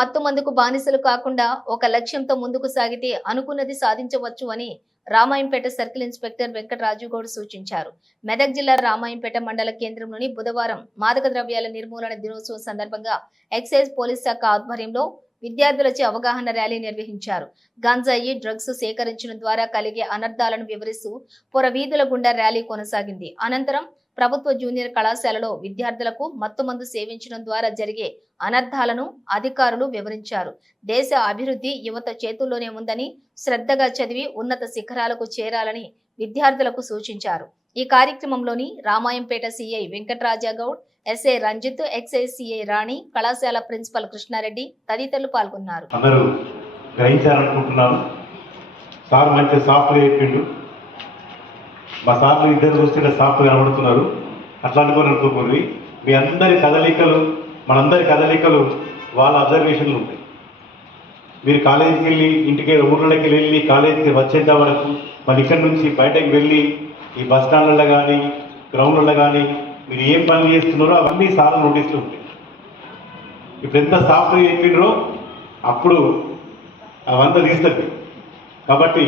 మత్తు మందుకు బానిసలు కాకుండా ఒక లక్ష్యంతో ముందుకు సాగితే అనుకున్నది సాధించవచ్చు అని రామాయంపేట సర్కిల్ ఇన్స్పెక్టర్ వెంకటరాజు గౌడ్ సూచించారు. మెదక్ జిల్లా రామాయంపేట మండల కేంద్రంలోని బుధవారం మాదక ద్రవ్యాల నిర్మూలన దినోత్సవం సందర్భంగా ఎక్సైజ్ పోలీస్ శాఖ ఆధ్వర్యంలో విద్యార్థులచే అవగాహన ర్యాలీ నిర్వహించారు. గంజాయి డ్రగ్స్ సేకరించడం ద్వారా కలిగే అనర్థాలను వివరిస్తూ పొర వీధుల గుండా ర్యాలీ కొనసాగింది. అనంతరం ప్రభుత్వ జూనియర్ కళాశాలలో విద్యార్థులకు మత్తుమందు సేవించడం ద్వారా జరిగే అనర్థాలను అధికారులు వివరించారు. దేశ అభివృద్ధి యువత చేతుల్లోనే ఉందని శ్రద్ధగా చదివి ఉన్నత శిఖరాలకు చేరాలని విద్యార్థులకు సూచించారు. ఈ కార్యక్రమంలోని Ramayampet CI Venkataraja Goud SI Ranjith excise CI Rani కళాశాల ప్రిన్సిపల్ కృష్ణారెడ్డి తదితరులు పాల్గొన్నారు. అందరూ గ్రహించాలనుకుంటున్నాను సార్ మంచి సాఫ్ట్వేర్ చెప్పిండు. మా సార్లు ఇద్దరు చూస్తుంటే సాఫ్ట్ కనబడుతున్నారు. అట్లా అనుకోని అనుకోకూడదు. మీ అందరి కదలికలు మనందరి కదలికలు వాళ్ళ అబ్జర్వేషన్లు ఉంటాయి. మీరు కాలేజీకి వెళ్ళి ఇంటికి ఊర్లోకి వెళ్ళి కాలేజీకి వచ్చేంత వరకు మరి ఇక్కడి నుంచి బయటకు వెళ్ళి ఈ బస్ స్టాండ్లలో కానీ గ్రౌండ్లలో కానీ మీరు ఏం పనులు చేస్తున్నారో అవన్నీ సార్లు నోటీసులు ఉంటాయి. ఇప్పుడు ఎంత సాఫ్ట్వేర్ చెప్పిండ్రో అప్పుడు అవంతా తీస్తుంది కాబట్టి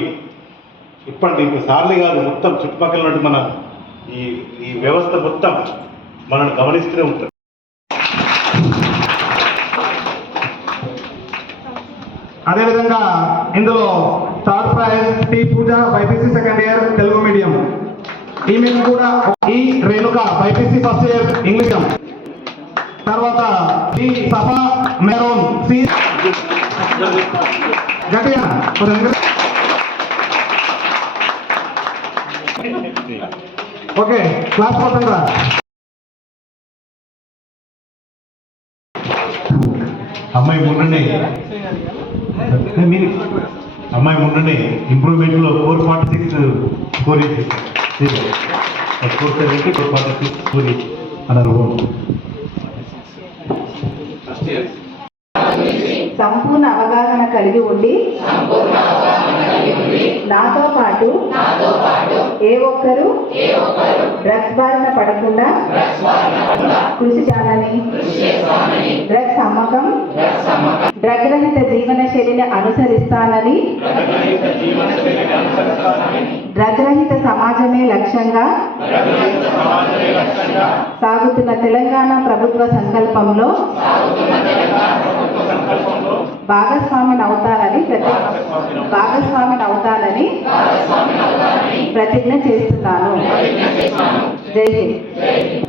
ఇప్పటి ఇంక సార్లు కాదు మొత్తం చుట్టుపక్కల ఉన్నట్టు మన ఈ ఈ వ్యవస్థ మొత్తం మనల్ని గమనిస్తూనే ఉంటుంది. అదేవిధంగా ఇందులో third prize T Pooja BiPC second year Telugu medium. ఈమె కూడా ఈ Renuka BiPC first year English. తర్వాత ఈ సఫా మెరోన్ సి గట్టిగా. ఓకే క్లాస్ పట్టండి రా. అమ్మాయి మొన్ననే మీరు అమ్మాయి మొన్ననే ఇంప్రూవ్మెంట్లో four forty six score four seventy four forty six score అన్నారు. సంపూర్ణ అవగాహన కలిగి ఉండి నాతో పాటు ఏ ఒక్కరు డ్రగ్స్ బారిన పడకుండా కృషి చేయాలని డ్రగ్స్ అమ్మకం డ్రగ్ రహిత జీవన శైలిని అనుసరిస్తానని డ్రగ్ రహిత సమాజమే లక్ష్యంగా సాగుతున్న తెలంగాణ ప్రభుత్వ సంకల్పంలో భాగస్వామిని అవుతానని ప్రతి భాగస్వామిని అవుతానని ప్రతిజ్ఞ చేస్తున్నాను. జై హింద్.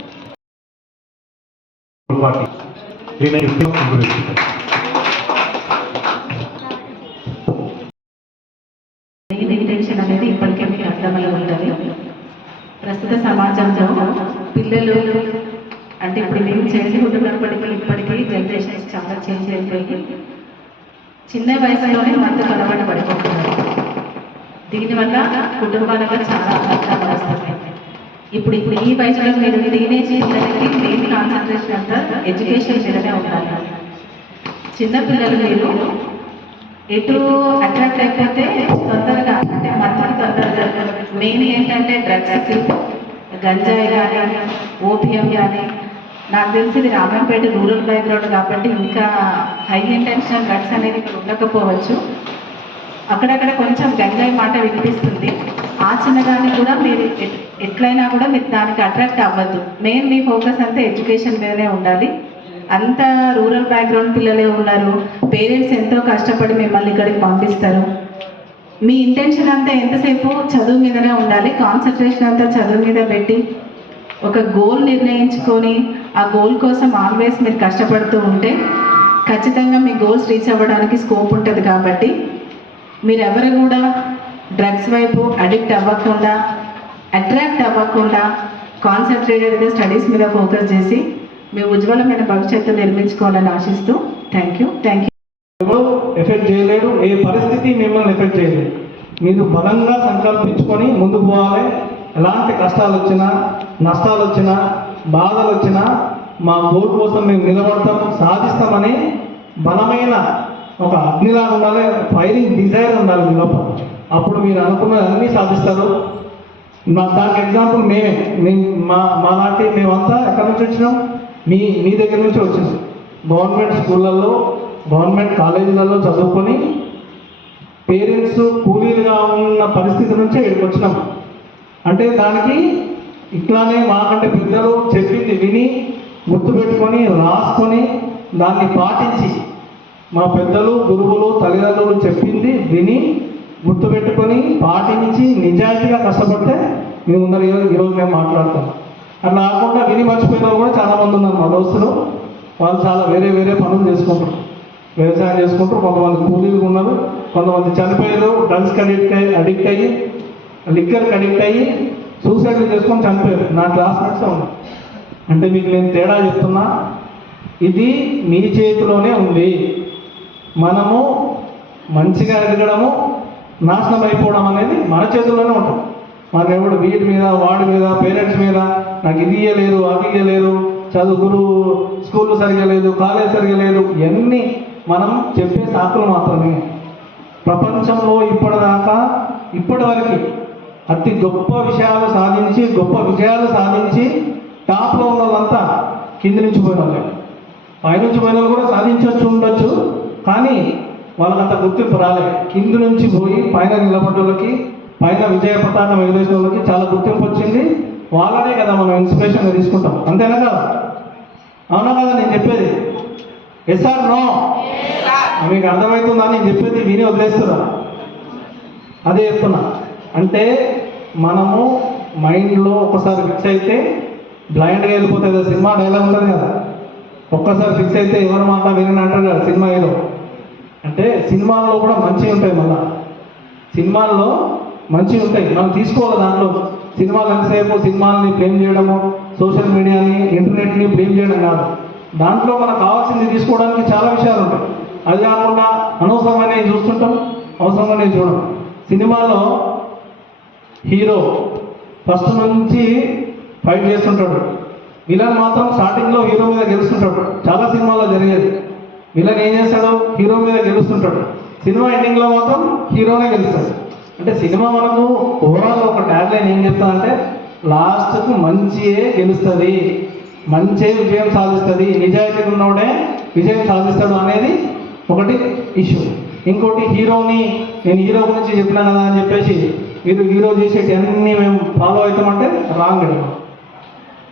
అనేది ఇప్పటికే మీకు అర్థమై ఉంటుంది. ప్రస్తుత సమాజంలో పిల్లలు అంటే ఇప్పుడు మేము చైల్డ్హుడ్ ఉన్నప్పటికీ ఇప్పటికీ జనరేషన్స్ చాలా చేంజ్ అయిపోయి చిన్న వయసులోనే మత్తు అలవాటు పడిపోతున్నారు. దీనివల్ల కుటుంబాలలో చాలా అనర్థాలు వస్తున్నాయి ఇప్పుడు ఇప్పుడు ఈ వయసులో మీరు టీనేజ్ పిల్లలకి మెయిన్ కాన్సన్ట్రేషన్ అంతా ఎడ్యుకేషన్ మీదనే ఉండాలి. చిన్న పిల్లలు మీరు ఎటు అట్రాక్ట్ అయిపోతే తొందరగా అంటే మత్తుకి తొందరగా మెయిన్ ఏంటంటే డ్రగ్స్ గంజాయి కానీ ఓపియం కానీ నాకు తెలిసి ఇది రామంపేట రూరల్ బ్యాక్గ్రౌండ్ కాబట్టి ఇంకా హై ఇంటెన్షన్ డ్రగ్స్ అనేది ఇక్కడ ఉండకపోవచ్చు. అక్కడక్కడ కొంచెం గంజాయి మాట వినిపిస్తుంది. ఆ చిన్నదాన్ని కూడా మీరు ఎట్- ఎట్లయినా కూడా మీరు దానికి అట్రాక్ట్ అవ్వద్దు. మెయిన్ మీ ఫోకస్ అంతా ఎడ్యుకేషన్ మీదనే ఉండాలి. అంత రూరల్ బ్యాక్గ్రౌండ్ పిల్లలే ఉన్నారు. పేరెంట్స్ ఎంతో కష్టపడి మిమ్మల్ని ఇక్కడికి పంపిస్తారు. మీ ఇంటెన్షన్ అంతా ఎంతసేపు చదువు మీదనే ఉండాలి. కాన్సన్ట్రేషన్ అంతా చదువు మీద పెట్టి ఒక గోల్ నిర్ణయించుకొని ఆ గోల్ కోసం ఆల్వేస్ మీరు కష్టపడుతూ ఉంటే ఖచ్చితంగా మీ గోల్స్ రీచ్ అవ్వడానికి స్కోప్ ఉంటుంది కాబట్టి మీరెవరు కూడా డ్రగ్స్ వైపు అడిక్ట్ అవ్వకుండా అట్రాక్ట్ అవ్వకుండా కాన్సన్ట్రేటెడ్గా స్టడీస్ మీద ఫోకస్ చేసి మీ ఉజ్వలమైన భవిష్యత్తు నిర్మించుకోవాలని ఆశిస్తూ థ్యాంక్ యూ థ్యాంక్ యూ ఎవరు ఎఫెక్ట్ చేయలేడు ఏ పరిస్థితి మిమ్మల్ని ఎఫెక్ట్ చేయలేదు. మీరు బలంగా సంకల్పించుకొని ముందుకు పోవాలి. ఎలాంటి కష్టాలు వచ్చినా నష్టాలు వచ్చినా బాధలు వచ్చినా మా గోల్ కోసం మేము నిలబడతాం సాధిస్తామని బలమైన ఒక అగ్నిలా ఉండాలి ఫైరింగ్ డిజైర్ ఉండాలి మీ లోపల. అప్పుడు మీరు అనుకున్నది అన్నీ సాధిస్తారు. మా దానికి ఎగ్జాంపుల్ మేమే. మేము మా మా లాంటి మేమంతా ఎక్కడి నుంచి వచ్చినాం? మీ మీ దగ్గర నుంచి వచ్చేసాం. గవర్నమెంట్ స్కూళ్ళల్లో గవర్నమెంట్ కాలేజీలలో చదువుకొని పేరెంట్స్ కూలీలుగా ఉన్న పరిస్థితి నుంచే ఇక్కడికి వచ్చినాం. అంటే దానికి ఇట్లానే మాకంటే పెద్దలు చెప్పింది విని గుర్తుపెట్టుకొని రాసుకొని దాన్ని పాటించి మా పెద్దలు గురువులు తల్లిదండ్రులు చెప్పింది విని గుర్తుపెట్టుకొని పాటించి నిజాయితీగా కష్టపడితే మేము ముందర ఈరోజు ఈరోజు మేము మాట్లాడతాం. అట్లా కాకుండా విని మర్చిపోయిన వాళ్ళు కూడా చాలామంది ఉన్నారు మా దోస్తులు. వాళ్ళు చాలా వేరే వేరే పనులు చేసుకుంటారు. వ్యవసాయం చేసుకుంటారు. కొంతమంది కూలీలు ఉన్నారు. కొంతమంది చనిపోయారు. డ్రగ్స్కి అడిక్ట్ అయ్యి అడిక్ట్ అయ్యి లిక్కర్ కనెక్ట్ అయ్యి సూసైడ్ చేసుకొని చనిపోయారు నా క్లాస్మేట్స్ ఉన్నారు అంటే మీకు నేను తేడా చెప్తున్నా ఇది మీ చేతిలోనే ఉంది. మనము మంచిగా ఎదగడము నాశనం అయిపోవడం అనేది మన చేతుల్లోనే ఉంటాం మన ఎవడు వీటి మీద వాడి మీద పేరెంట్స్ మీద నాకు ఇది ఇయ్యలేదు అది ఇయ్యలేదు చదువుకురు స్కూల్ సరిగా లేదు కాలేజ్ సరిగా లేదు ఇవన్నీ మనం చెప్పే సాకులు మాత్రమే. ప్రపంచంలో ఇప్పటిదాకా ఇప్పటి వరకు అతి గొప్ప విషయాలు సాధించి గొప్ప విజయాలు సాధించి టాప్లో ఉన్న వాళ్ళంతా కింది నుంచి పోయిన వాళ్ళే పైనుంచి పోయిన వాళ్ళు కూడా సాధించవచ్చు ఉండొచ్చు. కానీ వాళ్ళకంత గుర్తింపు రాలే. కింది నుంచి పోయి పైన నిలబడ్డ వాళ్ళకి పైన విజయ పతాకం ఎగరేసిన వాళ్ళకి చాలా గుర్తింపు వచ్చింది. వాళ్ళనే కదా మనం ఇన్స్పిరేషన్గా తీసుకుంటాం. అంతేనా కదా? అవునా కదా నేను చెప్పేది? ఎస్ ఆర్ నో మీకు అర్థమవుతుందా? నేను చెప్పేది విని వదిలేస్తున్నా. అదే చెప్తున్నా. అంటే మనము మైండ్లో ఒకసారి ఫిక్స్ అయితే బ్లైండ్గా వెళ్ళిపోతుంది కదా సినిమా డైలాగ్ ఉంటుంది కదా. ఒక్కసారి ఫిక్స్ అయితే ఎవరు మాట వినని అంటారు కదా సినిమా ఏదో అంటే సినిమాల్లో కూడా మంచిగా ఉంటాయి మళ్ళా. సినిమాల్లో మంచిగా ఉంటాయి. మనం తీసుకోవాలి దాంట్లో. సినిమాలు ఎంతసేపు సినిమాలని ప్రేమ్ చేయడము సోషల్ మీడియాని ఇంటర్నెట్ని ప్రేమ్ చేయడం కాదు. దాంట్లో మనకు కావాల్సింది తీసుకోవడానికి చాలా విషయాలు ఉంటాయి. అది కాకుండా అనవసరమైనవి చూస్తుంటాం అవసరమైనవి చూడం సినిమాలో హీరో ఫస్ట్ నుంచి ఫైట్ చేస్తుంటాడు. విలన్ మాత్రం స్టార్టింగ్లో హీరో మీద గెలుస్తుంటాడు. చాలా సినిమాల్లో జరిగేది. విలన్ ఏం చేస్తాడు హీరో మీద గెలుస్తుంటాడు. సినిమా ఎండింగ్లో మాత్రం హీరోనే గెలుస్తాడు. అంటే సినిమా మనకు ఓవరాల్ ఒక ట్యాగ్లైన్ ఏం చెప్తానంటే లాస్ట్కు మంచియే గెలుస్తుంది. మంచే విజయం సాధిస్తుంది. నిజాయితీ ఉన్నోడే విజయం సాధిస్తాడు అనేది ఒకటి ఇష్యూ. ఇంకోటి హీరోని నేను హీరో గురించి చెప్పినా కదా అని చెప్పేసి ఈరోజు హీరో చేసేటి అన్నీ మేము ఫాలో అవుతామంటే రాంగ్ అండి.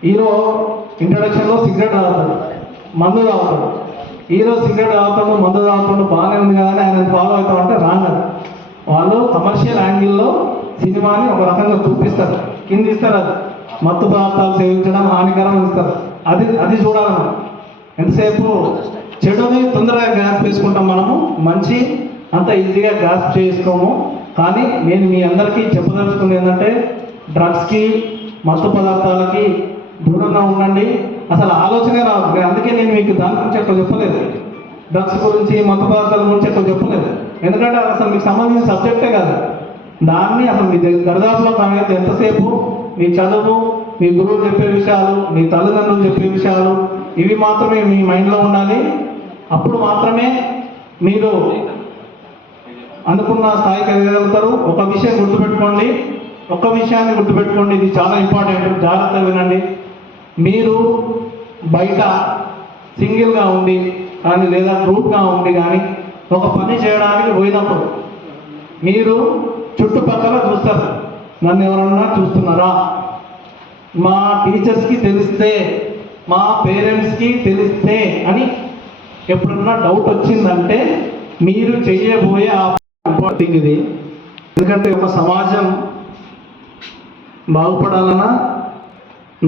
హీరో ఇంట్రడక్షన్లో సిగరెట్ తాగుతాడు మందు తాగుతాడు. ఈరోజు సిగరెట్ తాగుతాడు మందు తాగుతాడు బాగానే ఉంది కదా అని ఆయన ఫాలో అవుతామంటే రాంగ్ అది వాళ్ళు కమర్షియల్ యాంగిల్లో సినిమాని ఒక రకంగా చూపిస్తారు. కింద ఇస్తారు అది. మత్తు పదార్థాలు సేవించడం హానికరం ఇస్తారు. అది అది చూడాలి మనం. ఎంతసేపు? చెడుని తొందరగా గ్రాస్ వేసుకుంటాం మనము. మంచి అంత ఈజీగా గ్రాస్ చేసుకోము. కానీ నేను మీ అందరికీ చెప్పదలుచుకుంది ఏంటంటే డ్రగ్స్కి మత్తు పదార్థాలకి దూరంగా ఉండండి. అసలు ఆలోచనే రాదు. అందుకే నేను మీకు దాని గురించి ఎక్కువ చెప్పలేదు. డ్రగ్స్ గురించి మత్తు పదార్థాల గురించి ఎక్కువ చెప్పలేదు. ఎందుకంటే అసలు మీకు సంబంధించిన సబ్జెక్టే కాదు. దాన్ని అసలు మీ దరిదాపులో కాకపోతే ఎంతసేపు మీ చదువు మీ గురువు చెప్పే విషయాలు మీ తల్లిదండ్రులు చెప్పే విషయాలు ఇవి మాత్రమే మీ మైండ్లో ఉండాలి. అప్పుడు మాత్రమే మీరు అనుకున్న స్థాయికి ఎదగలుగుతారు. ఒక విషయం గుర్తుపెట్టుకోండి. ఒక విషయాన్ని గుర్తుపెట్టుకోండి. ఇది చాలా ఇంపార్టెంట్. జాగ్రత్తగా వినండి. మీరు బయట సింగిల్గా ఉండి కానీ లేదా గ్రూప్గా ఉండి కానీ ఒక పని చేయడానికి పోయినప్పుడు మీరు చుట్టుపక్కల చూస్తారు. నన్ను ఎవరన్నా చూస్తున్నారా? మా టీచర్స్కి తెలిస్తే మా పేరెంట్స్కి తెలిస్తే అని ఎప్పుడన్నా డౌట్ వచ్చిందంటే మీరు చేయబోయే ఆ థింగ్ ఇది. ఎందుకంటే ఒక సమాజం బాగుపడాలన్నా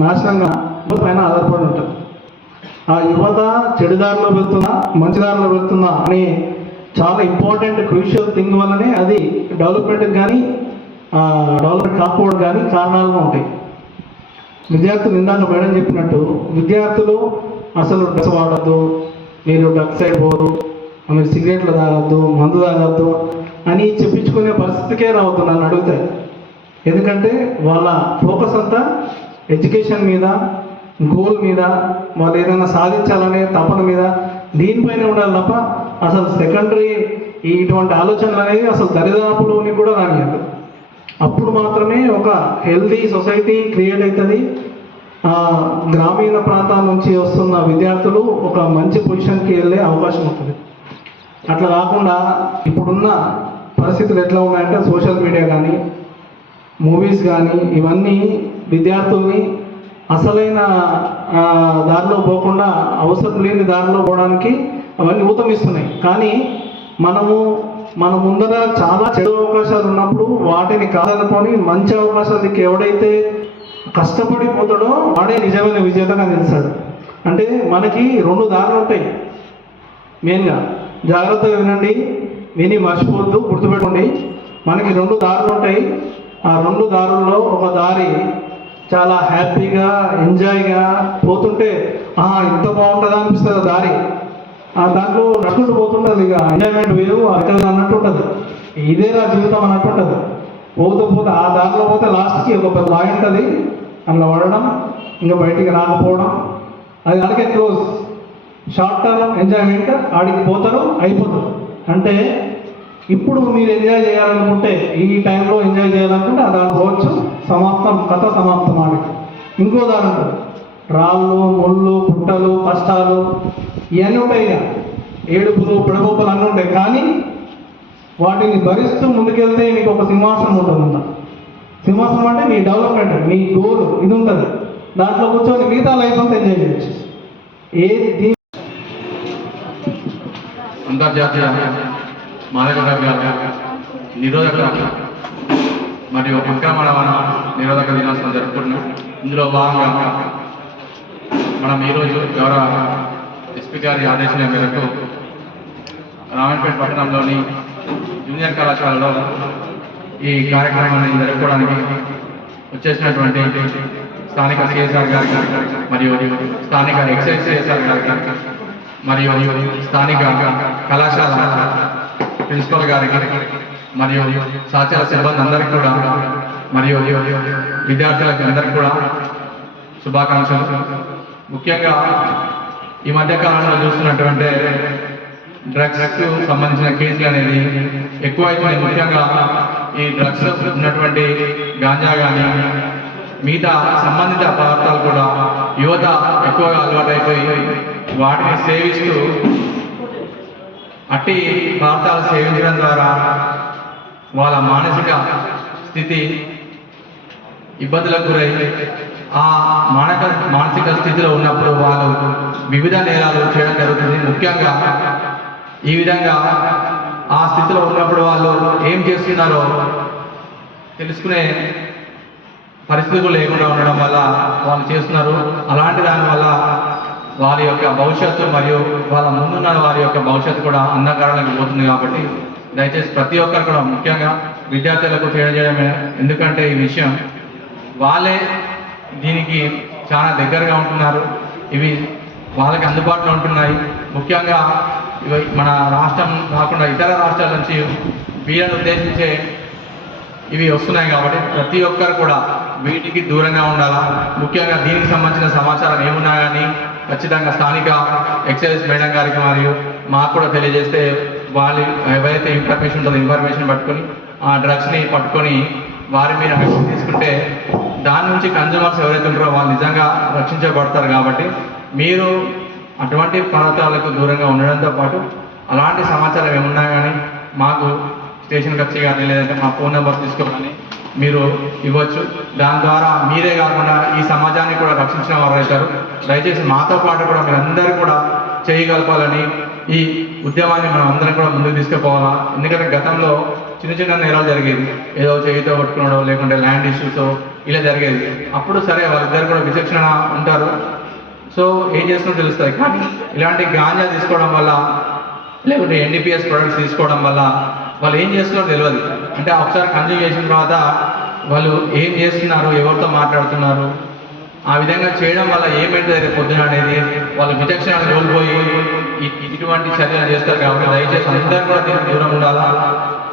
నాశనంగా యువత పైన ఆధారపడి ఉంటుంది. ఆ యువత చెడుదారిలో వెళ్తుందా మంచిదారిలో వెళ్తుందా అనే చాలా ఇంపార్టెంట్ క్రూషియల్ థింగ్ వల్లనే అది డెవలప్మెంట్ కానీ డెవలప్మెంట్ కాకపోవడం కానీ కారణాలుగా ఉంటాయి. విద్యార్థులు ఇందాక మేడం చెప్పినట్టు విద్యార్థులు అసలు డ్రగ్స్ వాడద్దు మీరు డ్రగ్స్ అయిపోరు మీరు సిగరెట్లు తాగొద్దు మందు తాగొద్దు అని చెప్పించుకునే పరిస్థితికే రావద్దు నన్ను అడిగితే. ఎందుకంటే వాళ్ళ ఫోకస్ అంతా ఎడ్యుకేషన్ మీద గోల్ మీద వాళ్ళు ఏదైనా సాధించాలనే తపన మీద దీనిపైన ఉండాలి తప్ప అసలు సెకండరీ ఇటువంటి ఆలోచనలు అనేవి అసలు దరిదాపులోని కూడా రానియదు అప్పుడు మాత్రమే ఒక హెల్దీ సొసైటీ క్రియేట్ అవుతుంది. గ్రామీణ ప్రాంతాల నుంచి వస్తున్న విద్యార్థులు ఒక మంచి పొజిషన్కి వెళ్ళే అవకాశం ఉంటుంది. అట్లా కాకుండా ఇప్పుడున్న పరిస్థితులు ఎట్లా ఉన్నాయంటే సోషల్ మీడియా కానీ మూవీస్ కానీ ఇవన్నీ విద్యార్థుల్ని అసలైన దారిలో పోకుండా అవసరం లేని దారిలో పోవడానికి అవన్నీ ఊతమిస్తున్నాయి. కానీ మనము మన ముందర చాలా చెడు అవకాశాలు ఉన్నప్పుడు వాటిని కాదనుకొని మంచి అవకాశాలకి ఎవడైతే కష్టపడి పోతాడో వాడే నిజమైన విజేతగా నిలుస్తాడు. అంటే మనకి రెండు దారులు ఉంటాయి మెయిన్గా జాగ్రత్తగా వినండి. విని మర్చిపోవద్దు గుర్తుపెట్టుకోండి. మనకి రెండు దారులు ఉంటాయి. ఆ రెండు దారుల్లో ఒక దారి చాలా హ్యాపీగా ఎంజాయ్గా పోతుంటే ఆహా ఇంత బాగుంటుందా అనిపిస్తుంది ఆ దారి. ఆ దాంట్లో నడుచుకుంటూ పోతుంటుంది ఇక. ఎంజాయ్మెంట్ వేరు అక్కడ అన్నట్టు ఉంటుంది. ఇదే నా జీవితం అన్నట్టు ఉంటుంది. పోతూ పోతే ఆ దారిలో పోతే లాస్ట్కి ఒక పెద్ద బాగుంటుంది ఉంటుంది. అందులో పడడం ఇంకా బయటికి రాకపోవడం. అది అందుకే క్లోజ్ షార్ట్ టర్మ్ ఎంజాయ్మెంట్ ఆడికి పోతారు అయిపోతారు. అంటే ఇప్పుడు మీరు ఎంజాయ్ చేయాలనుకుంటే ఈ టైంలో ఎంజాయ్ చేయాలనుకుంటే అది పోవచ్చు సమాప్తం కథ సమాప్తం ఆడికి. ఇంకో దాని రాళ్ళు ముళ్ళు పుట్టలు కష్టాలు ఇవన్నీ ఉంటాయి ఇక. ఏడుపులు పిడగొప్పలు అన్నీ ఉంటాయి. కానీ వాటిని భరిస్తూ ముందుకెళ్తే మీకు ఒక సింహాసనం ఉంటుంది సింహాసనం అంటే మీ డెవలప్మెంట్ మీ గోల్ ఇది ఉంటుంది. దాంట్లో కూర్చొని మిగతా లైఫ్ అంతా ఎంజాయ్ చేయొచ్చు. ఏది అంతర్జాతీయ మాదకద్రవ్య నిరోధక మరియు అక్రమ రవాణా నిరోధక దినోత్సవం జరుపుకుంటున్నాం. ఇందులో భాగంగా మనం ఈరోజు గౌరవ ఎస్పీ గారి ఆదేశాల మేరకు రామన్పేట పట్టణంలోని జూనియర్ కళాశాలలో ఈ కార్యక్రమాన్ని జరుపుకోవడానికి వచ్చేసినటువంటి స్థానిక సిఎస్ఆర్ గారికి మరియు స్థానిక ఎక్సైజ్ సిఎస్ఆర్ గారికి మరియు స్థానిక కళాశాల ప్రిన్సిపల్ గారికి మరియు సహచర సిబ్బంది అందరికీ కూడా మరియు విద్యార్థులకి అందరికీ కూడా శుభాకాంక్షలు. ముఖ్యంగా ఈ మధ్య కాలంలో చూస్తున్నటువంటి డ్రగ్స్ సంబంధించిన కేసులు అనేది ఎక్కువైపోయి ముఖ్యంగా ఈ డ్రగ్స్ ఉన్నటువంటి గాంజా కానీ మిగతా సంబంధిత పదార్థాలు కూడా యువత ఎక్కువగా అలవాటైపోయి వాటిని సేవిస్తూ అట్టి పదార్థాలు సేవించడం ద్వారా వాళ్ళ మానసిక స్థితి ఇబ్బందులకు గురై ఆ మానక మానసిక స్థితిలో ఉన్నప్పుడు వాళ్ళు వివిధ నేరాలు చేయడం జరుగుతుంది. ముఖ్యంగా ఈ విధంగా ఆ స్థితిలో ఉన్నప్పుడు వాళ్ళు ఏం చేస్తున్నారో తెలుసుకునే పరిస్థితులు లేకుండా ఉండడం వల్ల వాళ్ళు చేస్తున్నారు. అలాంటి దాని వల్ల వారి యొక్క భవిష్యత్తు మరియు వాళ్ళ ముందున్న వారి యొక్క భవిష్యత్తు కూడా అంధకారానికి పోతుంది కాబట్టి దయచేసి ప్రతి ఒక్కరు కూడా ముఖ్యంగా విద్యార్థులకు తెలియజేయడమే. ఎందుకంటే ఈ విషయం వాళ్ళే దీనికి చాలా దగ్గరగా ఉంటున్నారు. ఇవి వాళ్ళకి అందుబాటులో ఉంటున్నాయి. ముఖ్యంగా ఇవి మన రాష్ట్రం కాకుండా ఇతర రాష్ట్రాల నుంచి వీళ్ళని ఉద్దేశించే ఇవి వస్తున్నాయి కాబట్టి ప్రతి ఒక్కరు కూడా వీటికి దూరంగా ఉండాలా? ముఖ్యంగా దీనికి సంబంధించిన సమాచారం ఏమున్నా కానీ ఖచ్చితంగా స్థానిక ఎక్సైజ్ మేడం గారికి మరియు మాకు కూడా తెలియజేస్తే వాళ్ళు ఎవరైతే ఇన్ఫర్మేషన్ ఉంటుందో ఇన్ఫర్మేషన్ పట్టుకొని ఆ డ్రగ్స్ని పట్టుకొని వారి మీద యాక్షన్ తీసుకుంటే దాని నుంచి కన్జ్యూమర్స్ ఎవరైతే ఉంటారో వాళ్ళు నిజంగా రక్షించబడతారు కాబట్టి మీరు అటువంటి పదార్థాలకు దూరంగా ఉండడంతో పాటు అలాంటి సమాచారం ఏమున్నా కానీ మాకు స్టేషన్కి వచ్చి కానీ లేదంటే మా ఫోన్ నెంబర్ తీసుకోమని మీరు ఇవ్వచ్చు. దాని ద్వారా మీరే కాకుండా ఈ సమాజాన్ని కూడా రక్షించిన వారు అవుతారు. దయచేసి మాతో పాటు కూడా మీరందరూ కూడా చేయగలపాలని ఈ ఉద్యమాన్ని మనం అందరం కూడా ముందుకు తీసుకుపోవాలా. ఎందుకంటే గతంలో చిన్న చిన్న నేరాలు జరిగేది ఏదో చేయితో కొట్టుకున్నాడో లేకుంటే ల్యాండ్ ఇష్యూస్ ఇలా జరిగేది అప్పుడు సరే వాళ్ళిద్దరు కూడా విచక్షణ ఉంటారు. సో ఏం చేస్తున్నా తెలుస్తుంది కానీ ఇలాంటి గాంజా తీసుకోవడం వల్ల లేకుంటే ఎన్డీపీఎస్ ప్రొడక్ట్స్ తీసుకోవడం వల్ల వాళ్ళు ఏం చేస్తున్నారో తెలియదు అంటే ఒకసారి కన్జ్యూమ్ చేసిన తర్వాత వాళ్ళు ఏం చేస్తున్నారు ఎవరితో మాట్లాడుతున్నారు ఆ విధంగా చేయడం వల్ల ఏమైంది రేపు పొద్దున అనేది. వాళ్ళు విచక్షణ కోల్పోయి ఇటువంటి చర్యలు చేస్తారు కాబట్టి దయచేసి అందరూ కూడా దీనికి దూరం ఉండాలా?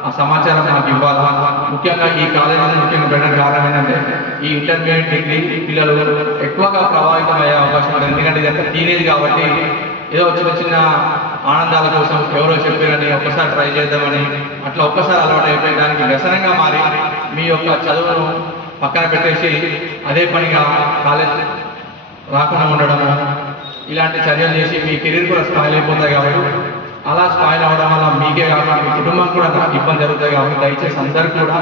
ఆ సమాచారం మాకు ఇవ్వాలా? ముఖ్యంగా ఈ కాలేజీలో ముఖ్యంగా పెట్టడం కారణం ఏంటంటే ఈ ఇంటర్మీడియట్ డిగ్రీ పిల్లలు ఎక్కువగా ప్రభావితం అయ్యే అవకాశం ఉంటుంది. ఎందుకంటే ఇదంతా టీనేజ్ కాబట్టి ఏదో చిన్న చిన్న ఆనందాల కోసం ఎవరో చెప్పారని ఒక్కసారి ట్రై చేద్దామని అట్లా ఒక్కసారి అలవాటు అయిపోయడానికి వ్యసనంగా మారి మీ యొక్క చదువును పక్కన పెట్టేసి అదే పనిగా కాలేజ్ రాకుండా ఉండడము ఇలాంటి చర్యలు చేసి మీ కెరీర్ కూడా స్పాయిల్ అయిపోతాయి కాబట్టి అలా స్పాయిల్ అవడం వల్ల మీకే కాకుండా మీ కుటుంబం కూడా ఇబ్బంది జరుగుతాయి కాబట్టి దయచేసి అందరూ కూడా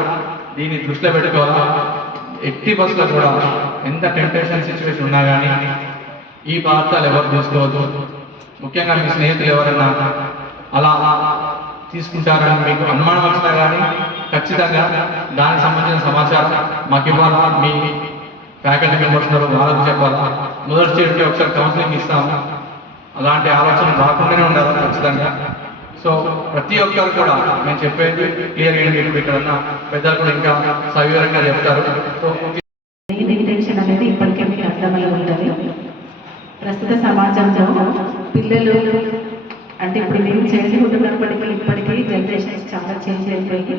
దీన్ని దృష్టిలో పెట్టుకోవాలా? ఎట్టి బస్సులో కూడా ఎంత టెంప్టేషన్ సిచ్యువేషన్ ఉన్నా కానీ ఈ పదార్థాలు ఎవరు చూసుకోవద్దు. ముఖ్యంగా మీ స్నేహితులు ఎవరైనా అలా తీసుకుంటారని మీకు అనుమానం వచ్చినా కానీ ఖచ్చితంగా దానికి సంబంధించిన సమాచారం మాకు ఇవ్వాలా. మీ ఫ్యాకల్టీ మెంబర్స్ ఉన్నారు వాళ్ళకి చెప్పాలా. మొదటి స్టేట్కి ఒకసారి కౌన్సిలింగ్ ఇస్తాము. అలాంటి ఆలోచన రాకుండానే ఉండాలి ఖచ్చితంగా. సో ప్రతి ఒక్కరు కూడా నేను చెప్పేది క్లియర్ ఏంటి ఇక్కడ పెద్దలు కూడా ఇంకా సవివరంగా చెప్తారు. సో అనేది ఇప్పటికే మీకు అర్థమై ఉంటుంది ప్రస్తుత సమాజంలో పిల్లలు అంటే ఇప్పుడు మేము చైల్డ్హుడ్ ఉన్నప్పటికీ ఇప్పటికీ జనరేషన్స్ చాలా చేంజ్ అయిపోయి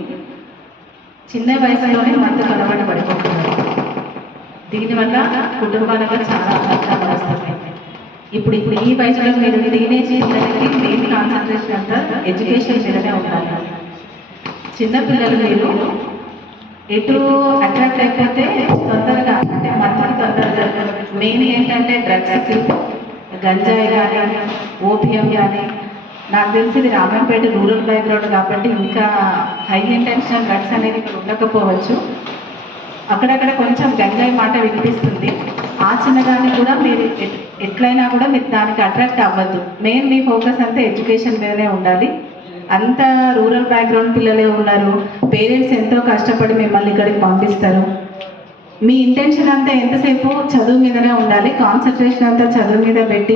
చిన్న వయసులోనే మందుకు అలవాటు పడిపోతున్నారు. దీనివల్ల కుటుంబాలలో చాలా కష్టాలు వస్తున్నాయి ఇప్పుడు ఇప్పుడు ఈ వయసులో మీరు టీనేజ్ పిల్లలకి మెయిన్ కాన్సన్ట్రేషన్ అంతా ఎడ్యుకేషన్ మీదనే ఉండాలి. చిన్న పిల్లలు మీరు ఎటు అట్రాక్ట్ అయిపోతే తొందరగా అంటే మత్తుకి తొందరగా మెయిన్ ఏంటంటే డ్రగ్స్ గంజాయి కానీ ఓపియం కానీ నాకు తెలిసి ఇది రామంపేట రూరల్ బ్యాక్గ్రౌండ్ కాబట్టి ఇంకా హై ఇంటెన్షనల్ డ్రగ్స్ అనేది ఇక్కడ ఉండకపోవచ్చు. అక్కడక్కడ కొంచెం గంజాయి మాట వినిపిస్తుంది. ఆ చిన్నదాన్ని కూడా మీరు ఎట్- ఎట్లయినా కూడా మీరు దానికి అట్రాక్ట్ అవ్వద్దు. మెయిన్ మీ ఫోకస్ అంతా ఎడ్యుకేషన్ మీదనే ఉండాలి. అంత రూరల్ బ్యాక్గ్రౌండ్ పిల్లలే ఉన్నారు. పేరెంట్స్ ఎంతో కష్టపడి మిమ్మల్ని ఇక్కడికి పంపిస్తారు. మీ ఇంటెన్షన్ అంతా ఎంతసేపు చదువు మీదనే ఉండాలి? కాన్సన్ట్రేషన్ అంతా చదువు మీద పెట్టి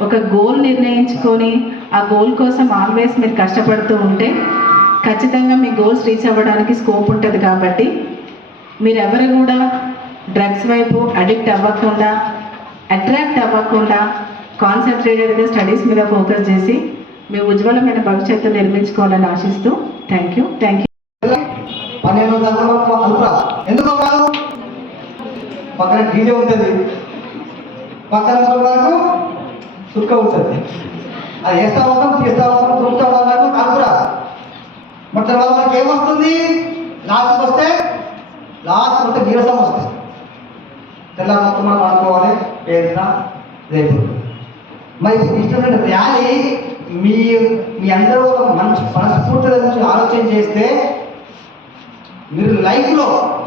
ఒక గోల్ నిర్ణయించుకొని ఆ గోల్ కోసం ఆల్వేస్ మీరు కష్టపడుతూ ఉంటే ఖచ్చితంగా మీ గోల్స్ రీచ్ అవ్వడానికి స్కోప్ ఉంటుంది కాబట్టి మీరు ఎవరు కూడా డ్రగ్స్ వైపు అడిక్ట్ అవ్వకుండా అట్రాక్ట్ అవ్వకుండా కాన్సన్ట్రేటెడ్గా స్టడీస్ మీద ఫోకస్ చేసి మీ ఉజ్వలమైన భవిష్యత్తు నిర్మించుకోవాలని ఆశిస్తూ థ్యాంక్ యూ థ్యాంక్ యూ పన్నెండు వందల ఎందుకు కాదు పక్కన డీజే ఉంటుంది. పక్కన వరకు సుక్క ఉంటుంది. అది వేస్తా ఉంటాం తీస్తా ఉంటాం దుక్కుతా ఉంటాం కలుపురా మరి తర్వాత మనకి ఏమొస్తుంది? లాస్ట్ వస్తే లాస్ట్ వస్తే నీరసం వస్తుంది. తెల్ల మొత్తం మనం అనుకోవాలి పేరున రేపు. మరి ఇష్టమైన ర్యాలీ మీ మీ అందరూ ఒక మంచి మనస్ఫూర్తిగా నుంచి ఆలోచన చేస్తే మీరు లైఫ్లో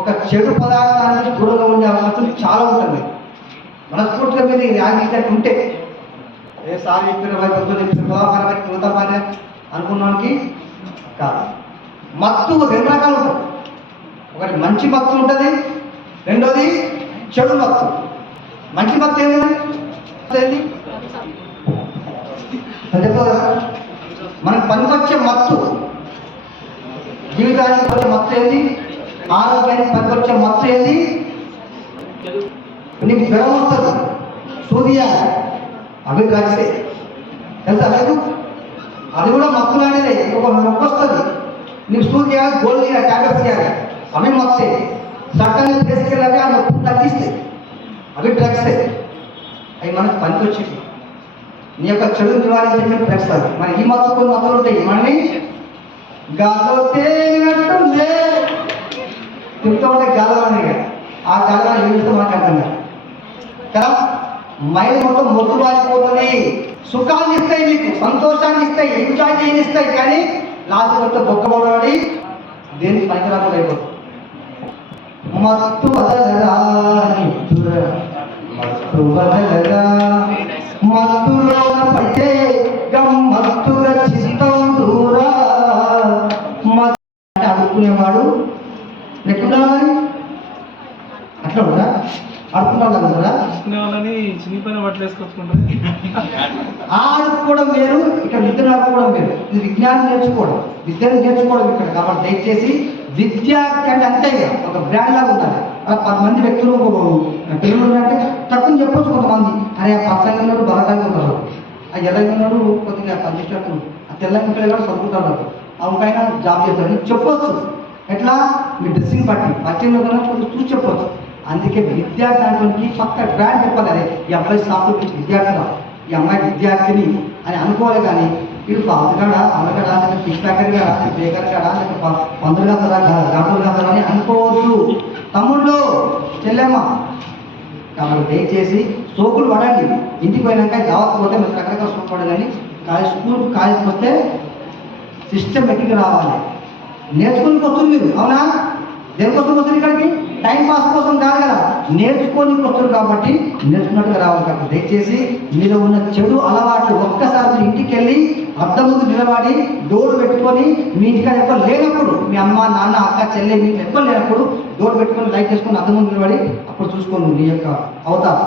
ఒక చెడు పదార్థానికి దూరంగా ఉండే అవకాశం చాలా ఉంటుంది మనస్ఫూర్తిగా మీద ఇది ఉంటే ఏ సార్ చెప్పిన వైపు చెప్పిన పదార్థాల వైపు అనుకున్నానికి కాదు. మత్తు రెండు రకాలు ఉంటుంది ఒకటి మంచి మత్తు ఉంటుంది రెండోది చెడు మత్తు. మంచి మత్తు ఏమిటి ఏంటి నేను చెప్పదా మనకు పనికొచ్చే మత్తు. జీవితానికి మత్తు ఏది? ఆరోగ్యానికి పనికొచ్చే మొత్తం ఏది? నీకు జ్వరం వస్తుంది? సూర్య అవి డ్రగ్సే తెలుసా లేదు అది కూడా మత్తు అనేది ఒక నొప్పి వస్తుంది. నీకు సూర్య గోల్డ్ ట్యాబ్లెట్స్ ఇవ్వాలి అవి మత్తే. సక్కని తీసుకెళ్ళాలి ఆ నొప్పి తగ్గిస్తాయి అవి డ్రగ్సే అవి మనకు పనికొచ్చేవి. నీ యొక్క చెడు నివారించే డ్రగ్స్ అవి. మన ఈ మత్తు కొన్ని మత్తులు ఉంటాయి. మనని గాల్లో తింటూ ఉంటే గాలవాణి ఆ గాలవాణి ఏం చేస్తే అర్థం కాదు. కదా మైండ్ మొత్తం మొత్తు మారిపోతుంది సుఖాన్ని ఇస్తాయి మీకు సంతోషాన్ని ఇస్తాయి ఎంజాయ్ చేయనిస్తాయి కానీ లాస్ట్ మొత్తం బొక్కబడి దేనికి పనికిరాకుండా అయిపోతుంది. మత్తు వదలరా మత్తు వదలరా. మత్తులో పడితే చిత్తం దూరా. మత్తు లెక్కడా అట్లా ఉందా అడుక్కున్నాడు కదా తీసుకునే వాళ్ళని చినిపోయిన బట్టలు వేసుకొచ్చుకుంటారు ఆడుకోవడం వేరు ఇక్కడ విద్య ఆడుకోవడం వేరు. ఇది విజ్ఞానం నేర్చుకోవడం. విద్యను నేర్చుకోవడం ఇక్కడ కాబట్టి దయచేసి విద్యార్థి అంటే అంతే ఒక బ్రాండ్ లాగా ఉండాలి. పది మంది వ్యక్తులు తెలుగు అంటే తక్కువ చెప్పొచ్చు కొంతమంది. అరే ఆ పచ్చగా ఉన్నాడు బలకంగా ఉన్నారు ఆ ఎర్రగా ఉన్నాడు కొద్దిగా పనిచేసినట్టు ఆ తెల్లగా కూడా చదువుకుంటాడు ఆ పైన జాబ్ చేస్తాడు నీకు చెప్పొచ్చు. ఎట్లా? మీ డ్రెస్సింగ్ బట్టి పచ్చలో కూడా కొంచెం చూసి చెప్పొచ్చు. అందుకే విద్యార్థి అంటే పక్క బ్రాండ్ చెప్పాలి. అదే ఈ అబ్బాయి సాఫ్ట్ విద్యార్థి ఈ అమ్మాయి విద్యార్థిని అని అనుకోవాలి కానీ వీడు పాతగాడా అమ్మగడా లేక ఫిష్ ప్యాకర్ గాడా లేక బేకర్ కాడా లేక పందులు కాదా గాడులు అని అనుకోవద్దు. తమ్ముళ్ళు చెల్లెమ్మ. కాబట్టి దయచేసి సోకులు పడండి. ఇంటికి పోయినాక దావత్ పోతే మీరు రకరకాల సోకు పడాలని కాలేజ్ స్కూల్ కాలేజ్కి వస్తే సిస్టమేటిక్గా రావాలి. నేర్చుకుని వస్తుంది మీరు అవునా? దేనికోసం వస్తుంది ఇక్కడికి టైం పాస్ కోసం కాదు కదా? నేర్చుకొని వస్తుంది కాబట్టి నేర్చుకున్నట్టుగా రావాలి కాబట్టి దయచేసి మీరు ఉన్న చెడు అలవాట్లు ఒక్కసారి మీరు ఇంటికి వెళ్ళి అద్దం ముందు నిలబడి డోర్ పెట్టుకొని మీ ఇంటికాడ ఎక్కువ లేనప్పుడు మీ అమ్మ నాన్న అక్క చెల్లె మీకు ఎక్కువ లేనప్పుడు డోర్ పెట్టుకొని లైట్ వేసుకొని అద్దం ముందు నిలబడి అప్పుడు చూసుకోండి నీ యొక్క అవతారం.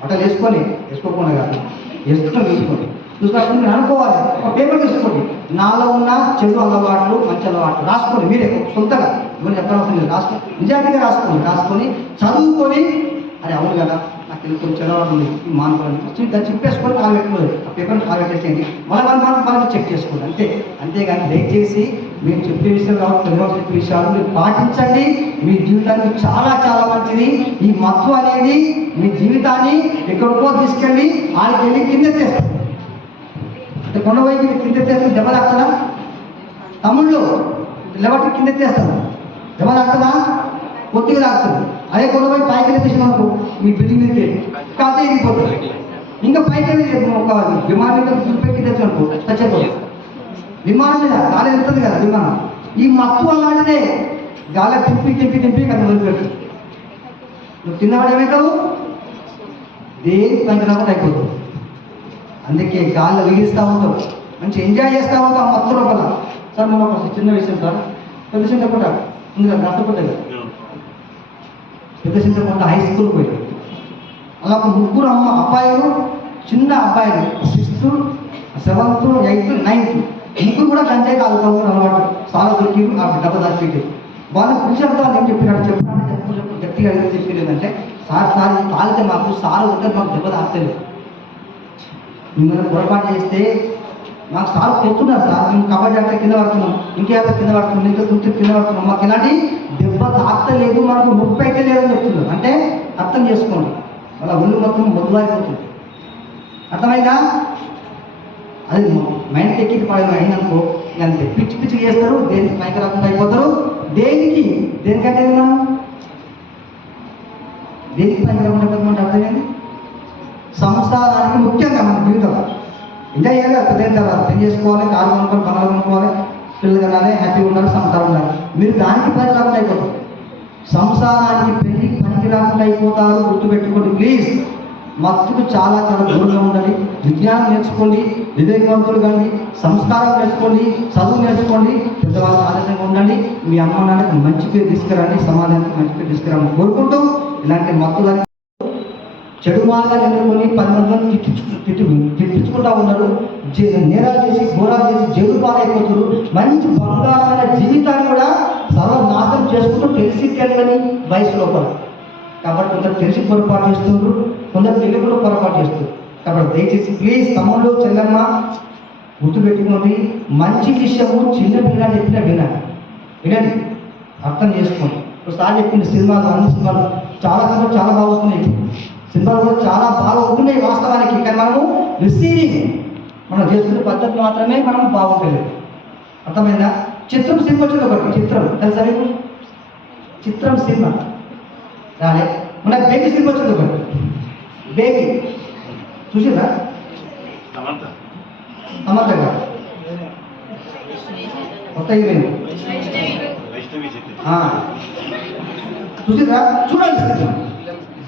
బట్టలు వేసుకొని వేసుకోకుండా కాదు. వేసుకొని వేసుకోండి. చూసుకొని మీరు అనుకోవాలి. ఒక పేపర్ తీసుకోండి. నాలో ఉన్న చెడు అలవాట్లు మంచి అలవాట్లు రాసుకోండి మీరే. సొంతగా. ఇవన్నీ చెప్పనవసరం లేదు. రాసుకోండి. నిజాయితీగా రాసుకోండి. రాసుకొని చదువుకొని. అరే అవును కదా నాకు ఇది కొంచెం చెడు అలవాటు ఉంది. ఇది మానుకోవాలి దాన్ని చెప్పేసుకొని కాలు పెట్టుకోలేదు. ఆ పేపర్ని కాలు పెట్టేసేయండి. మళ్ళీ మనం మనం మనం చెక్ చేసుకోండి. అంతే. అంతేగాని దయచేసి మీరు చెప్పే విషయాలు కావచ్చు తెలియవలసిన చెప్పే విషయాలు మీరు పాటించండి. మీ జీవితానికి చాలా చాలా మంచిది. ఈ మత్తు అనేది మీ జీవితాన్ని ఎక్కడికో తీసుకెళ్ళి ఆడికి వెళ్ళి కింద తెస్తుంది కొండ వైపు కింద చేస్తే దెబ్బ తాకుతుందా తమ్ముళ్ళు లెవటి కింద చేస్తారు దెబ్బ తాకుతుందా కొద్దిగా తాకుతుంది అదే కొండ వైపు పైకి తెచ్చిన మీ బిల్డింగ్ మీదకి. కాతే ఎగిరిపోతుంది ఇంకా పైకి ఒక విమానం మీద చూపెట్టి తెచ్చినట్టు చచ్చిపోతుంది విమానం మీద గాలి వెళ్తుంది కదా విమానం. ఈ మత్తు అలాంటిదే. గాలి తింపి తింపి తింపి కదా వదిలిపెట్టు నువ్వు తిన్నవాడు ఏమవుతావు దేని పనికి అయిపోతుంది అందుకే గాల్లో విగిస్తూ ఉంటావు. మంచి ఎంజాయ్ చేస్తూ ఉంటావు ఆ మత్తు లోపల. సార్ మనం ఒక చిన్న విషయం సార్. పెద్ద చింతకుంట ఉంది కదా నష్టపోతే కదా పెద్ద చింతకుంట హై స్కూల్ పోయి. అలా ఒక ముగ్గురు అమ్మ అబ్బాయిలు చిన్న అబ్బాయిలు సిక్స్త్ సెవెంత్ ఎయిత్ నైన్త్ ముగ్గురు కూడా గంజాయి తాగుతాము అలవాటు. చాలా దొరికి ఆ డబ్బ దాచిపెట్టి వాళ్ళు వాళ్ళు ఏం చెప్పినాడు చెప్పినాడు చెప్పు చెప్పు గట్టిగా అడిగితే చెప్పేది ఏంటంటే సార్ సార్ తాగితే మాకు సార్ ఉంటే మాకు దెబ్బ తాగలేదు మిమ్మల్ని పొరపాటు చేస్తే మాకు సార్ చెప్తున్నారు సార్. మేము కబడ్డీ అంటే కింద పడుతున్నాం. ఇంకేదో కింద పడుతున్నాం. ఇంకా కుర్తి కింద పడుతున్నాం. మాకు ఇలాంటి దెబ్బ తాకలేదు మనకు నొప్పి అయితే లేదని చెప్తున్నారు. అంటే అర్థం చేసుకోండి. వాళ్ళ ఒళ్ళు మొత్తం మొదలైపోతుంది అర్థమైందా? అది మైండ్ ఎక్కి పడిన అయిందనుకో అంతే పిచ్చి పిచ్చి చేస్తారు. దేనికి పైకి రాకుండా అయిపోతారు? దేనికి? దేనికంటే మనం దేనికి పైకి రాకుండా అర్థమైంది? సంసారానికి ముఖ్యంగా మన జీవితం ఎంజాయ్ చేయాలి పెద్ద తర్వాత పెళ్ళి చేసుకోవాలి కాలు కొనుక్కోవాలి పనులు కొనుక్కోవాలి పిల్లలు కనాలి హ్యాపీగా ఉండాలి సంసారం ఉండాలి. మీరు దానికి పని రాకుండా అయిపోతారు. సంసారానికి పెళ్ళి పనికి రాకుండా అయిపోతారు గుర్తుపెట్టుకోండి ప్లీజ్ మత్తుకు చాలా చాలా దూరంగా ఉండాలి విజ్ఞానం నేర్చుకోండి వివేకవంతులు కానీ సంస్కారం నేర్చుకోండి చదువు నేర్చుకోండి పెద్దవాళ్ళు ఆదర్శంగా ఉండండి మీ అమ్మ నాన్నకి మంచి పేరు తీసుకురండి సమాజానికి మంచి పేరు తీసుకురామని కోరుకుంటూ ఇలాంటి మత్తులని చెడు ఎదుర్కొని ఎన్నుకొని పది మందిని తిట్టించు తిట్టించుకుంటా ఉన్నారు నేరాలు చేసి ఘోరాలు చేసి జైలు పాలైపోతున్నారు. మంచి బంగారమైన జీవితాన్ని కూడా సర్వనాశనం చేసుకుంటూ తెలిసి తెలియని వయసు లోపల. కాబట్టి కొందరు తెలిసి పొరపాటు చేస్తున్నారు కొందరు తెలియ కూడా పొరపాటు చేస్తున్నారు. కాబట్టి దయచేసి ప్లీజ్ తమ్ముళ్ళు చెల్లమ్మ గుర్తుపెట్టుకోండి మంచి విషయము చిన్న పిల్లలు చెప్పిన వినాలి. వినండి. అర్థం చేసుకోండి. ఒకసారి చెప్పింది సినిమాలు అన్ని సినిమాలు చాలా సినిమాలు చాలా బాగా కూడా చాలా బాగా ఉంటున్నాయి వాస్తవానికి. కానీ మనము రిసీవింగ్ మనం చేసుకునే పద్ధతి మాత్రమే మనం బాగుంటలేదు. అర్థమైందా? చిత్రం సినిమా వచ్చింది ఒకటి చిత్రం. తెలుసా మీకు చిత్రం సినిమా. రాలే. మన బేబీ సినిమా వచ్చింది ఒకటి. బేబీ. చూసిందా? సమంత గారు కొత్త హీరోయిన్. చూసిందా? సినిమా.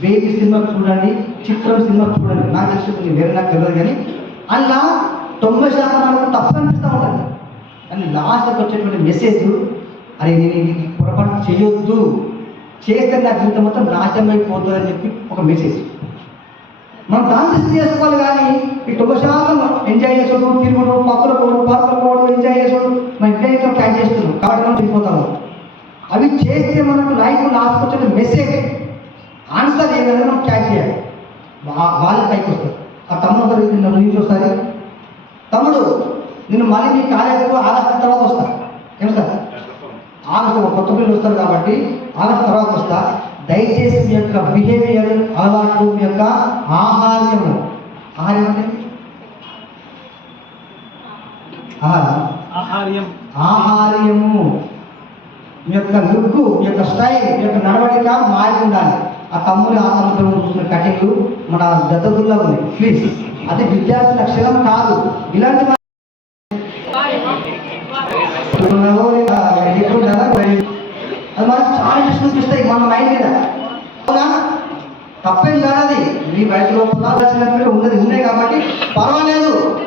బేబీ సినిమా చూడండి చిత్రం సినిమా చూడండి. నాకు తెలిసి వేరే నాకు తెలియదు కానీ అలా తొంభై శాతం మనకు తప్పు అనిపిస్తూ ఉంటుంది కానీ లాస్ట్కి వచ్చేటువంటి మెసేజ్ అరే నేను ఇది పొరపాటు చేయొద్దు. చేస్తే నా జీవితం మొత్తం నాశనం అయిపోతుంది అని చెప్పి ఒక మెసేజ్ మనం దాన్ని చేసుకోవాలి కానీ ఈ తొంభై శాతం ఎంజాయ్ చేసుకోవడం తిరుగుడు పక్కన పోవడం పాత్ర పోవడం ఎంజాయ్ చేసుకోవడం మన ఎంజాయ్తో క్యాచ్ చేస్తున్నాం. కాబట్టి మనం తిరిగిపోతాము అవి చేస్తే మనకు లైఫ్ లాస్ట్ వచ్చే మెసేజ్ ఆన్సర్ ఏదైనా మనం క్యాచ్ చేయాలి? వాళ్ళ పైకి వస్తారు. ఆ తమ్ముడు ఒకరు నిన్న నుంచి ఒకసారి తమ్ముడు నేను మళ్ళీ మీ కాలేజీకు ఆగస్టు తర్వాత వస్తా. ఏం సార్? ఆగస్టు కొత్త పిల్లలు వస్తారు కాబట్టి ఆగస్టు తర్వాత వస్తా. దయచేసి మీ యొక్క బిహేవియర్ అలవాట్లు మీ యొక్క ఆహార్యము. ఆహార్యం అంటే ఆహారం. ఆహార్యం. ఆహార్యము. మీ యొక్క లుక్ మీ యొక్క స్టైల్ మీ యొక్క నడవడిక మారి ఉండాలి. ఆ తమ్ముడు ఆ తమ్ముడు చూసిన కటింగ్ మన దత్తగుల్లో ఉంది. ప్లీజ్ అది విద్యార్థి లక్షణం కాదు. ఇలాంటి అది మనకు చాలా ఇంట్రెస్ట్ చూపిస్తాయి మన మైండ్ మీద. అవునా? తప్పేం కాదు అది. మీ వయసులో పునాదాల్సినట్టు ఉన్నది. ఉన్నాయి కాబట్టి పర్వాలేదు.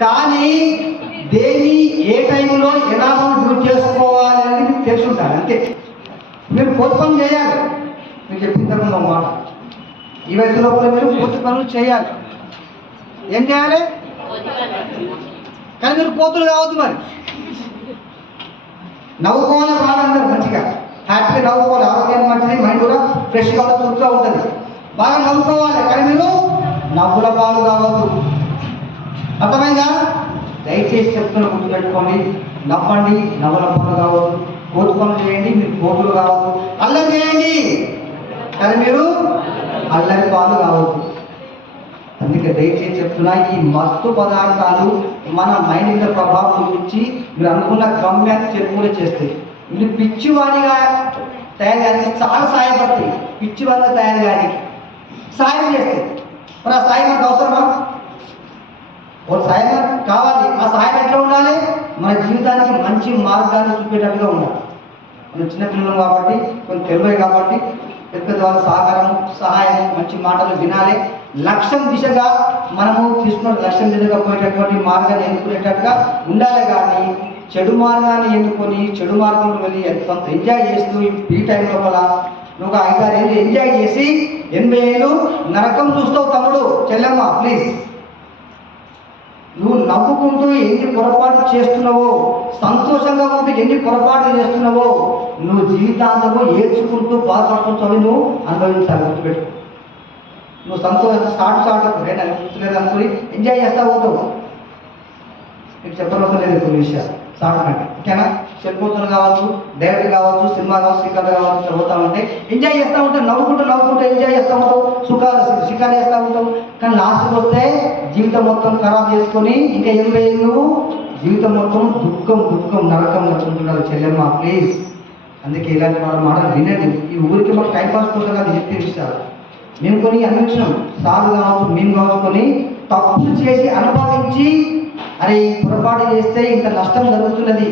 కానీ దేని ఏ టైంలో ఎలా మనం యూజ్ చేసుకోవాలి అనేది తెలుసుంటారు. తెలిసి అంతే. మీరు పూర్తి చేయాలి. మీరు చెప్పిందకుండా మాట ఈ వయసు లోపల మీరు పూర్తి పనులు చేయాలి. ఏం చేయాలి? కానీ మీరు కోతులు కావద్దు మరి. నవ్వుకోవాలి బాగా అందరు మంచిగా. హ్యాపీగా నవ్వుకోవాలి. ఆరోగ్యానికి మంచిది. మైండ్ కూడా ఫ్రెష్గా చురుగ్గా ఉంటుంది బాగా నవ్వుకోవాలి. కానీ మీరు నవ్వుల పాలు కావద్దు. అర్థమైందా? దయచేసి చెప్తున్న గుర్తుపెట్టుకోండి నవ్వండి. నవ్వుల పాలు కావద్దు. కోతు పనులు చేయండి. మీరు కోతులు కావద్దు. అల్లం చేయండి. కానీ మీరు అల్లరి పాలు కావద్దు. అందుకే దయచేసి చెప్తున్నా ఈ మత్తు పదార్థాలు మన మైండ్ మీద ప్రభావం చూపించి మీరు అనుకున్న గమ్యాన్ని చెప్పుకునే చేస్తాయి. మీరు పిచ్చివాడిగా తయారు కానీ చాలా సహాయపడతాయి పిచ్చివాడిగా తయారు కానీ సాయం చేస్తాయి. మరి ఆ సాయం మనకు అవసరమా? ఒక సాయం కావాలి. ఆ సాయం ఎట్లా ఉండాలి? మన జీవితానికి మంచి మార్గాన్ని చూపేటట్టుగా ఉండాలి. మనం చిన్నపిల్లలు కాబట్టి కొంచెం తెలివై కాబట్టి పెద్ద వాళ్ళ సహకారం సహాయం మంచి మాటలు వినాలి. లక్ష్యం దిశగా మనము తీసుకున్న లక్ష్యం దిశగా పోయేటటువంటి మార్గాన్ని ఎన్నుకునేటట్టుగా ఉండాలి కానీ చెడు మార్గాన్ని ఎన్నుకొని చెడు మార్గంలో వెళ్ళి కొంత ఎంజాయ్ చేస్తూ ఈ టైం లోపల నువ్వు ఒక ఐదారు ఏళ్ళు ఎంజాయ్ చేసి ఎనభై ఏళ్ళు నరకం చూస్తావు తమ్ముడు. చెల్లెమ్మ ప్లీజ్ నువ్వు నవ్వుకుంటూ ఎన్ని పొరపాటు చేస్తున్నావో సంతోషంగా ఉంటూ ఎన్ని పొరపాట్లు చేస్తున్నావో నువ్వు జీవితాంతము ఏడ్చుకుంటూ బాధపడుకుంటూ నువ్వు అనుభవించాలి గుర్తుపెట్టు నువ్వు సంతోషం స్టార్ట్ స్టార్ట్ నేను గుర్తులేదు అనుకుని ఎంజాయ్ చేస్తా పోతావు నీకు చెప్పనవసరం లేదు కొన్ని విషయాలు. స్టార్ట్ ఓకేనా? చెప్పుతులు కావచ్చు డైరెక్ట్ కావచ్చు సినిమా కావచ్చు శిఖర్లు కావచ్చు చదువుతా ఉంటే ఎంజాయ్ చేస్తూ ఉంటావు నవ్వుకుంటూ నవ్వుకుంటూ ఎంజాయ్ చేస్తూ ఉంటావు సుఖాలు శిఖాలు చేస్తూ ఉంటావు కానీ లాస్ట్కి వస్తే జీవితం మొత్తం ఖరాబ్ చేసుకొని ఇంకా ఎనభై నువ్వు జీవితం మొత్తం దుఃఖం దుఃఖం నరకం నచ్చుకుంటున్నారు చెల్లెమ్మ ప్లీజ్ అందుకే ఇలాంటి వాళ్ళ మాటలు వినండి. ఈ ఊరికి మాకు టైం పాస్ కోసం అది చెప్పే మేము కొన్ని అన్వేషణం సాగు కావచ్చు మేము కావచ్చు కొన్ని తప్పు చేసి అనుభవించి అరే ఈ పొరపాటు చేస్తే ఇంత నష్టం జరుగుతున్నది.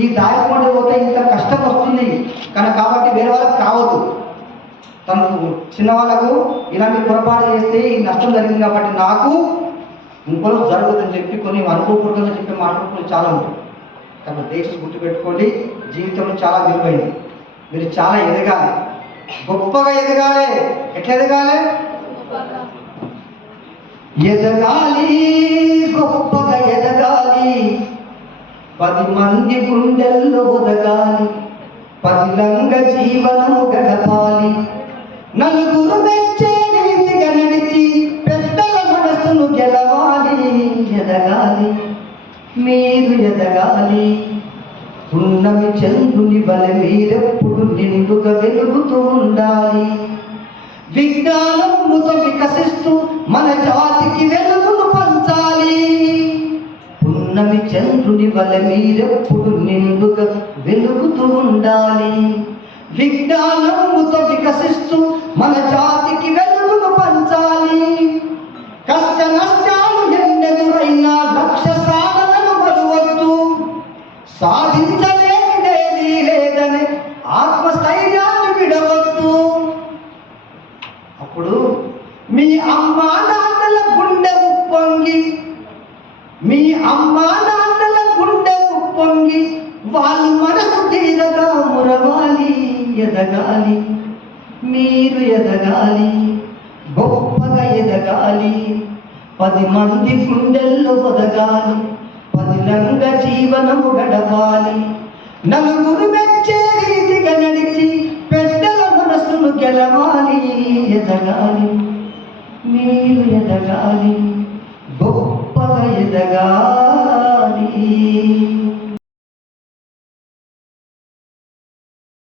ఈ దారిపోటీ పోతే ఇంత కష్టం వస్తుంది. కానీ కాబట్టి వేరే వాళ్ళకి కావద్దు తనకు చిన్నవాళ్ళకు ఇలాంటి పొరపాటు చేస్తే ఈ నష్టం జరిగింది కాబట్టి నాకు ఇంకొకరు జరుగుతుందని చెప్పి కొన్ని అనుకోకూడదని చెప్పే మాటలు కొన్ని చాలా ఉంటాయి. కాబట్టి దయచేసి గుర్తుపెట్టుకోండి జీవితంలో చాలా విలువైంది మీరు చాలా ఎదగాలి. గొప్పగా ఎదగాలి. ఎట్లా ఎదగాలి? ఎదగాలి గొప్పగా ఎదగాలి. పది మంది గుండెల్లో ఒదగాలి. పదిలంగ జీవనము గడపాలి. నలుగురు మెచ్చే ఎదగాలి మీరు ఎదగాలి. ఉన్నవి చంద్రుని బల మీరెప్పుడు నిండుగా వెలుగుతూ ఉండాలి. విజ్ఞానముతో వికసిస్తూ మన జాతికి వెలుగును పంచాలి. ఉన్నవి చంద్రుని బల మీరెప్పుడు నిండుగా వెలుగుతూ ఉండాలి. విజ్ఞానముతో వికసిస్తూ మన జాతికి వెలుగు